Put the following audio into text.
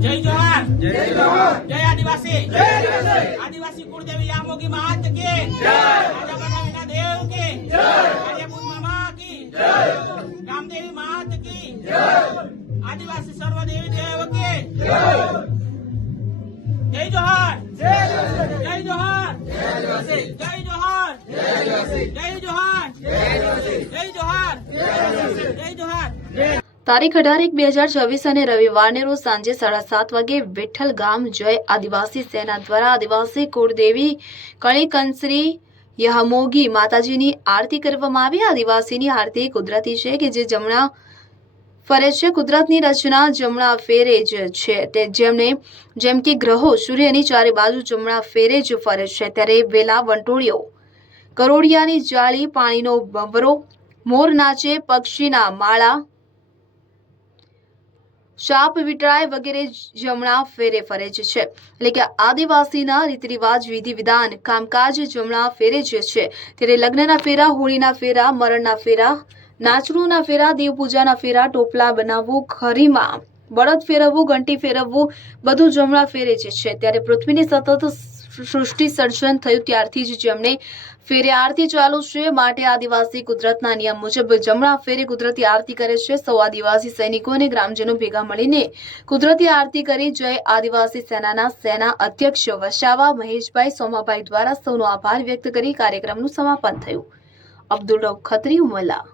जय जोहार, जय जोहार, जय आदिवासी, आदिवासी कुलदेवी यामोगी महंत की, राजा बनाविना देव की, राजा बुद्ध मामा की, कामदेवी महंत की, आदिवासी सर्वदेवी देव की, जय जोहार, जय जोहार, जय जोहार, जय जोहार, जय जोहार, जय जोहार। તારીખ 18/1/2024 અને રવિવારને રોજ સાંજે 7:30 વાગે વિઠ્ઠલ ગામ જય આદિવાસી સેના દ્વારા આદિવાસી કુળદેવી કળીકંસરી યહમોગી માતાજીની આરતી કરવામાં આવી। આદિવાસીની આરતી કુદરતી છે કે જે જમણા ફરે છે। કુદરતની રચના જમણા ફેરે જ છે તે જેમ કે ગ્રહો સૂર્યની ચારે બાજુ જમણા ફેરે જ ફરે છે ત્યારે વેલા વંટોળીઓ કરોડિયાની જાળી પાણીનો ભંવરો મોર નાચે પક્ષીના માળા શાપ વિટરાય વગેરે જમણા ફેરે ફરે જ છે એટલે કે આદિવાસીના રીત રિવાજ વિધિ વિધાન કામકાજ જમણા ફેરે જ છે। ત્યારે લગ્નના ફેરા હોળીના ફેરા મરણના ફેરા નાચરૂના ફેરા દેવ પૂજાના ફેરા ટોપલા બનાવવું ખરીમાં બળદ ફેરવવું ઘંટી ફેરવવું બધું જમણા ફેરે જ છે। ત્યારે પૃથ્વીની સતત સૃષ્ટિ સર્જન થયું ત્યારથી જ જેમણે ફેરે આરતી ચાલુ છે માટે આદિવાસી કુદરતના નિયમ મુજબ જમણા ફેરે કુદરતી આરતી કરે છે। સૌ આદિવાસી સૈનિકો અને ગ્રામજનો ભેગા મળીને કુદરતી આરતી કરી જય આદિવાસી સેનાના સેના અધ્યક્ષ વસાવા મહેશભાઈ સોમાભાઈ દ્વારા સૌનો આભાર વ્યક્ત કરી કાર્યક્રમનું સમાપન થયું। અબ્દુલ રઉફ ખત્રી ઉમલા।